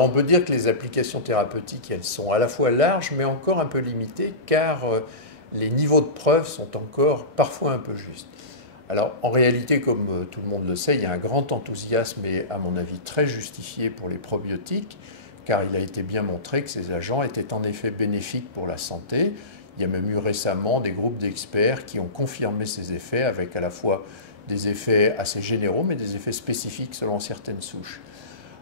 Alors on peut dire que les applications thérapeutiques, elles sont à la fois larges, mais encore un peu limitées, car les niveaux de preuve sont encore parfois un peu justes. Alors en réalité, comme tout le monde le sait, il y a un grand enthousiasme et à mon avis très justifié pour les probiotiques, car il a été bien montré que ces agents étaient en effet bénéfiques pour la santé. Il y a même eu récemment des groupes d'experts qui ont confirmé ces effets avec à la fois des effets assez généraux, mais des effets spécifiques selon certaines souches.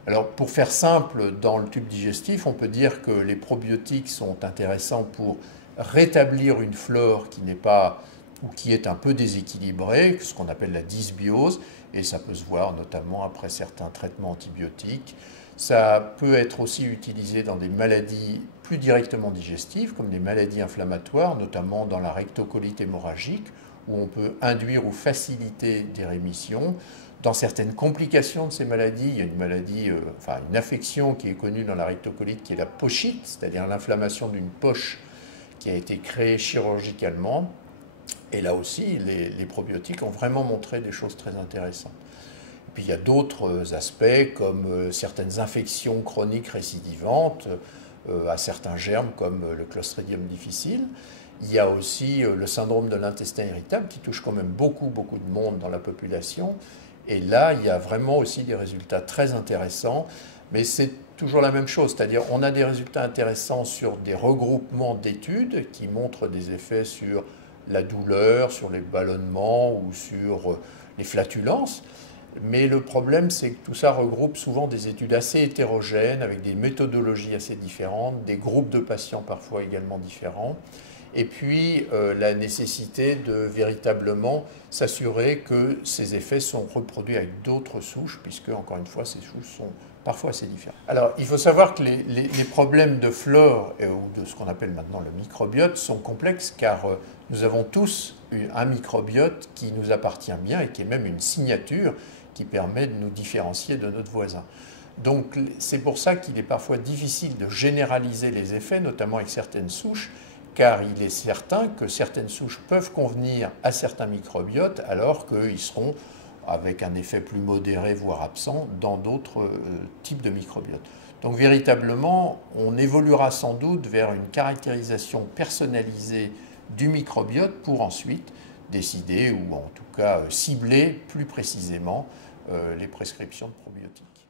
Alors pour faire simple, dans le tube digestif, on peut dire que les probiotiques sont intéressants pour rétablir une flore qui n'est pas ou qui est un peu déséquilibrée, ce qu'on appelle la dysbiose, et ça peut se voir notamment après certains traitements antibiotiques. Ça peut être aussi utilisé dans des maladies plus directement digestives, comme des maladies inflammatoires, notamment dans la rectocolite hémorragique, où on peut induire ou faciliter des rémissions. Dans certaines complications de ces maladies, il y a une maladie, une affection qui est connue dans la rectocolite, qui est la pochite, c'est-à-dire l'inflammation d'une poche qui a été créée chirurgicalement. Et là aussi, les probiotiques ont vraiment montré des choses très intéressantes. Et puis il y a d'autres aspects comme certaines infections chroniques récidivantes à certains germes comme le Clostridium difficile. Il y a aussi le syndrome de l'intestin irritable qui touche quand même beaucoup de monde dans la population. Et là, il y a vraiment aussi des résultats très intéressants. Mais c'est toujours la même chose, c'est-à-dire on a des résultats intéressants sur des regroupements d'études qui montrent des effets sur la douleur, sur les ballonnements ou sur les flatulences. Mais le problème, c'est que tout ça regroupe souvent des études assez hétérogènes, avec des méthodologies assez différentes, des groupes de patients parfois également différents, et puis la nécessité de véritablement s'assurer que ces effets sont reproduits avec d'autres souches, puisque, encore une fois, ces souches sont parfois assez différentes. Alors, il faut savoir que les problèmes de flore ou de ce qu'on appelle maintenant le microbiote sont complexes, car nous avons tous un microbiote qui nous appartient bien et qui est même une signature qui permet de nous différencier de notre voisin. Donc, c'est pour ça qu'il est parfois difficile de généraliser les effets, notamment avec certaines souches, car il est certain que certaines souches peuvent convenir à certains microbiotes, alors qu'ils seront avec un effet plus modéré, voire absent, dans d'autres types de microbiotes. Donc véritablement, on évoluera sans doute vers une caractérisation personnalisée du microbiote pour ensuite décider, ou en tout cas cibler plus précisément les prescriptions de probiotiques.